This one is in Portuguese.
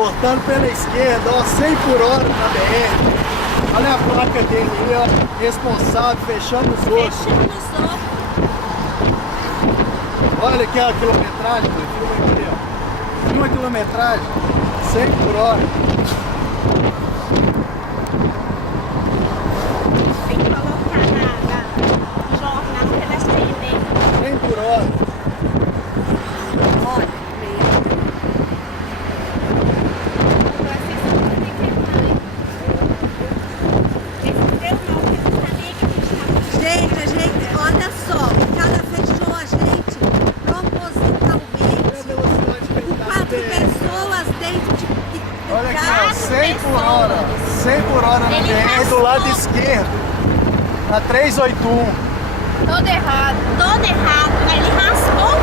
cortando pela esquerda, ó, 100 por hora na BR. Olha a placa dele aí, ó, responsável, fechando os outros. Fechando os outros. Olha aqui a quilometragem, filma aqui, ó. Filma a quilometragem, 100 por hora. Tem que colocar no jornal que elas têm dentro. 100 por hora. Olha, agora vocês vão ter que entrar. Esse teu não, que eu não sabia que a gente estava. Gente, olha só, o cara fechou a gente propositalmente com 4 pessoas dentro de Olha aqui, carro. ó, 100 por hora. 100 por hora na Ele BR do raspou. lado esquerdo. Na 381. Todo errado. Todo errado. Ele raspou